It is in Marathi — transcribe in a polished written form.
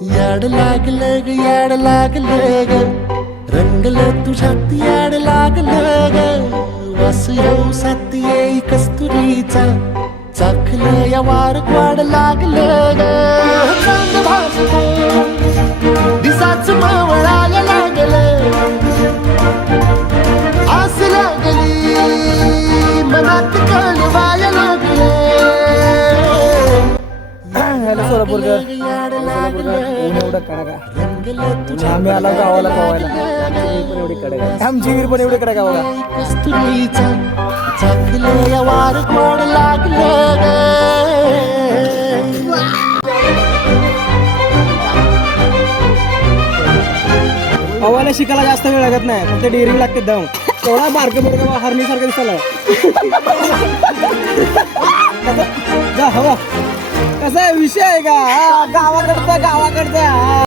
याड लागलं ग याड लागलं ग रंगलं तुझ्यात याड लागलं ग वास येऊ साथ येई कस्तुरीचा चाखलं या वार वाड लागलं ग चांद भासलं दिसाच मावळायला लागलं आस लागली मनात कळवायला लागलं ह्याला सोलापूरकर ऊन एवढं कडक आम्ही आला गावाला पोहायला आमची विहीर पण एवढी कडक आहे बघा. कस्तुरीचा चाखलं या वार वाड लागलं ग पोहायला शिकायला जास्त वेळ लागत नाही फक्त डेअरिंग लागते जाऊन तेवढा बारकं मोठं हरणीसारखं दिसायला जा हवा कसा विषय आहे का गावाकडचा